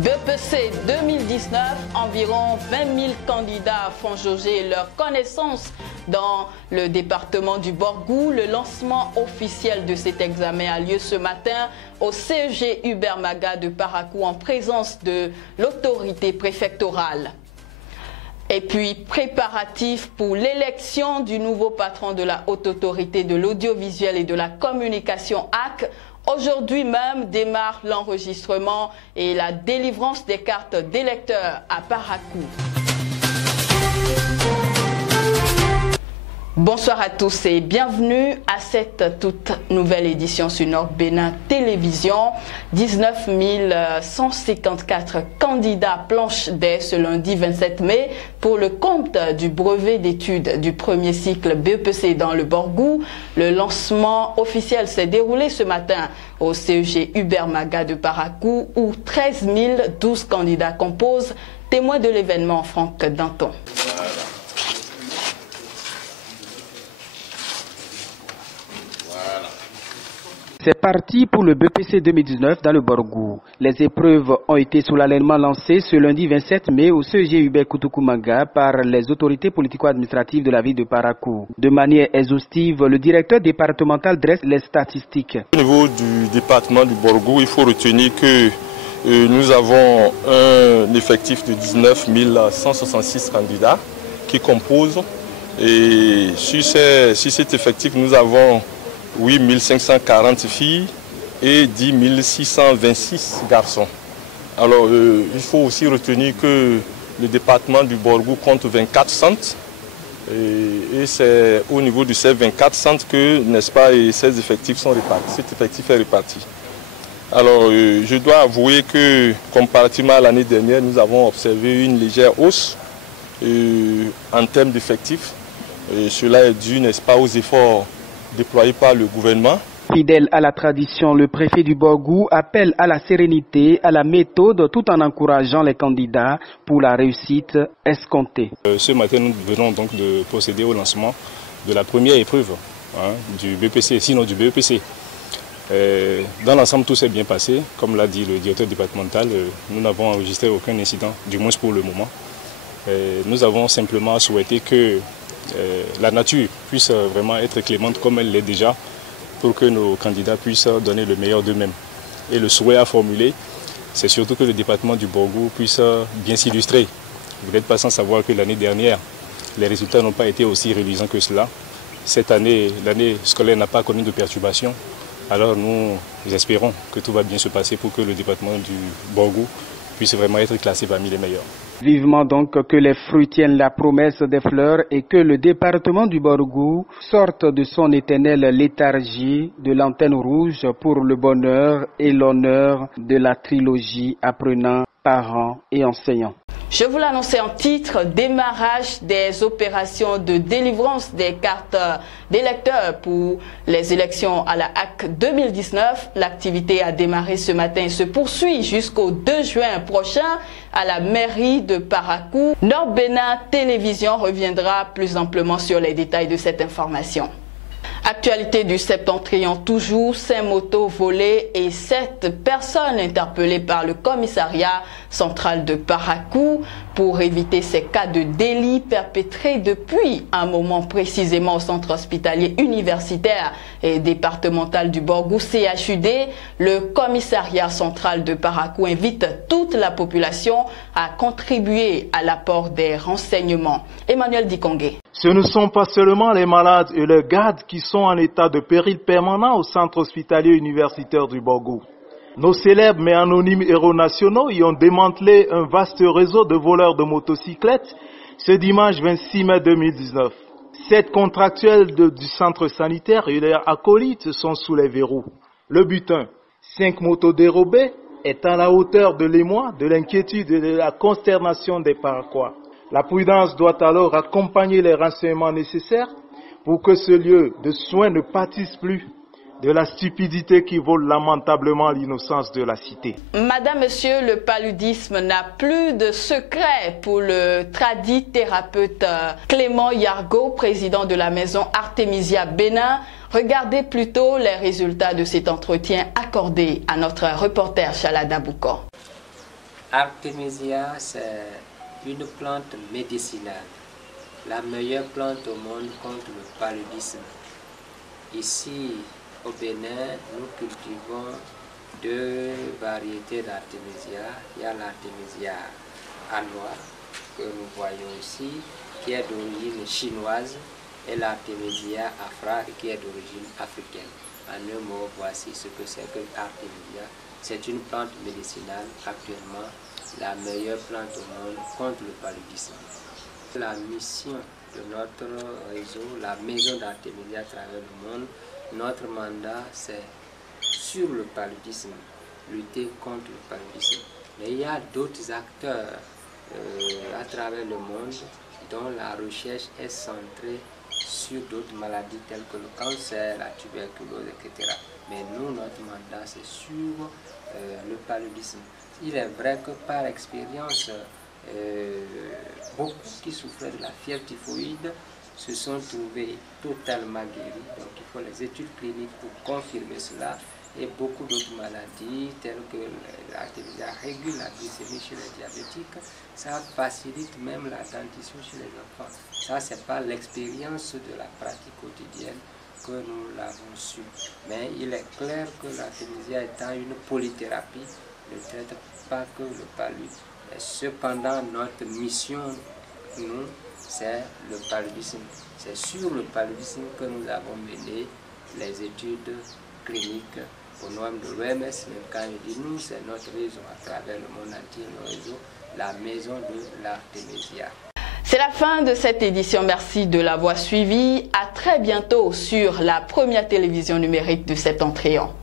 BPC 2019, environ 20 000 candidats font jauger leur connaissance dans le département du Borgou. Le lancement officiel de cet examen a lieu ce matin au CEG Hubert Maga de Parakou en présence de l'autorité préfectorale. Et puis, préparatifs pour l'élection du nouveau patron de la Haute Autorité de l'Audiovisuel et de la Communication AC. Aujourd'hui même démarre l'enregistrement et la délivrance des cartes d'électeurs à Parakou. Bonsoir à tous et bienvenue à cette toute nouvelle édition sur Nord Bénin Télévision. 19 154 candidats planchent dès ce lundi 27 mai pour le compte du brevet d'études du premier cycle BEPC dans le Borgou. Le lancement officiel s'est déroulé ce matin au CEG Hubert Maga de Parakou où 13 012 candidats composent. Témoin de l'événement, Franck Danton. C'est parti pour le BPC 2019 dans le Borgou. Les épreuves ont été solennellement lancées ce lundi 27 mai au CEG Hubert Koutoukou-Maga par les autorités politico-administratives de la ville de Parakou. De manière exhaustive, le directeur départemental dresse les statistiques. Au niveau du département du Borgou, il faut retenir que nous avons un effectif de 19 166 candidats qui composent. Et sur cet effectif, nous avons 8 540 filles et 10 626 garçons. Alors, il faut aussi retenir que le département du Borgou compte 24 centres. Et c'est au niveau de ces 24 centres que, n'est-ce pas, ces effectifs sont répartis. Cet effectif est réparti. Alors, je dois avouer que, comparativement à l'année dernière, nous avons observé une légère hausse en termes d'effectifs. Cela est dû, n'est-ce pas, aux efforts déployé par le gouvernement. Fidèle à la tradition, le préfet du Borgou appelle à la sérénité, à la méthode, tout en encourageant les candidats pour la réussite escomptée. Ce matin, nous venons donc de procéder au lancement de la première épreuve du BPC, sinon du BEPC. Dans l'ensemble, tout s'est bien passé. Comme l'a dit le directeur départemental, nous n'avons enregistré aucun incident, du moins pour le moment. Nous avons simplement souhaité que la nature puisse vraiment être clémente comme elle l'est déjà pour que nos candidats puissent donner le meilleur d'eux-mêmes. Et le souhait à formuler, c'est surtout que le département du Borgou puisse bien s'illustrer. Vous n'êtes pas sans savoir que l'année dernière, les résultats n'ont pas été aussi reluisants que cela. Cette année, l'année scolaire n'a pas connu de perturbations. Alors nous espérons que tout va bien se passer pour que le département du Borgou puisse vraiment être classé parmi les meilleurs. Vivement donc que les fruits tiennent la promesse des fleurs et que le département du Borgou sorte de son éternelle léthargie de l'antenne rouge pour le bonheur et l'honneur de la trilogie apprenants, parents et enseignants. Je vous l'annonçais en titre, démarrage des opérations de délivrance des cartes d'électeurs pour les élections à la AC 2019. L'activité a démarré ce matin et se poursuit jusqu'au 2 juin prochain à la mairie de Parakou. Nord Bénin Télévision reviendra plus amplement sur les détails de cette information. Actualité du Septentrion toujours, 5 motos volées et 7 personnes interpellées par le commissariat central de Parakou pour éviter ces cas de délit perpétrés depuis un moment précisément au centre hospitalier universitaire et départemental du Borgou CHUD. Le commissariat central de Parakou invite toute la population à contribuer à l'apport des renseignements. Emmanuel Dikongé. Ce ne sont pas seulement les malades et leurs gardes qui sont en état de péril permanent au centre hospitalier universitaire du Borgou. Nos célèbres mais anonymes héros nationaux y ont démantelé un vaste réseau de voleurs de motocyclettes ce dimanche 26 mai 2019. 7 contractuels du centre sanitaire et leurs acolytes sont sous les verrous. Le butin, 5 motos dérobées, est à la hauteur de l'émoi, de l'inquiétude et de la consternation des Paraquois. La prudence doit alors accompagner les renseignements nécessaires pour que ce lieu de soins ne pâtisse plus de la stupidité qui vole lamentablement l'innocence de la cité. Madame, Monsieur, le paludisme n'a plus de secret pour le tradithérapeute Clément Yargo, président de la maison Artemisia Bénin. Regardez plutôt les résultats de cet entretien accordé à notre reporter Chalada Boukor. Artemisia, c'est une plante médicinale, la meilleure plante au monde contre le paludisme. Ici, au Bénin, nous cultivons deux variétés d'Artemisia. Il y a l'Artemisia annua, que nous voyons ici, qui est d'origine chinoise, et l'Artemisia afra, qui est d'origine africaine. En un mot, voici ce que c'est que l'Artemisia. C'est une plante médicinale, actuellement la meilleure plante au monde contre le paludisme. La mission de notre réseau, la maison d'Artemisia à travers le monde, notre mandat c'est sur le paludisme, lutter contre le paludisme. Mais il y a d'autres acteurs à travers le monde dont la recherche est centrée sur d'autres maladies telles que le cancer, la tuberculose, etc. Mais nous, notre mandat, c'est sur le paludisme. Il est vrai que par expérience, beaucoup qui souffraient de la fièvre typhoïde se sont trouvés totalement guéris. Donc il faut les études cliniques pour confirmer cela. Et beaucoup d'autres maladies, telles que l'Artemisia régule la glycémie chez les diabétiques, ça facilite même la dentition chez les enfants. Ça, c'est pas l'expérience de la pratique quotidienne que nous l'avons su. Mais il est clair que l'Artemisia étant une polythérapie ne traite pas que le paludisme. Cependant, notre mission, nous, c'est le paludisme. C'est sur le paludisme que nous avons mené les études cliniques au nom de l'OMS. Mais quand je dis nous, c'est notre réseau à travers le monde entier, le réseau, la maison de l'Artemisia. C'est la fin de cette édition. Merci de l'avoir suivi. À très bientôt sur la première télévision numérique de Septentrion.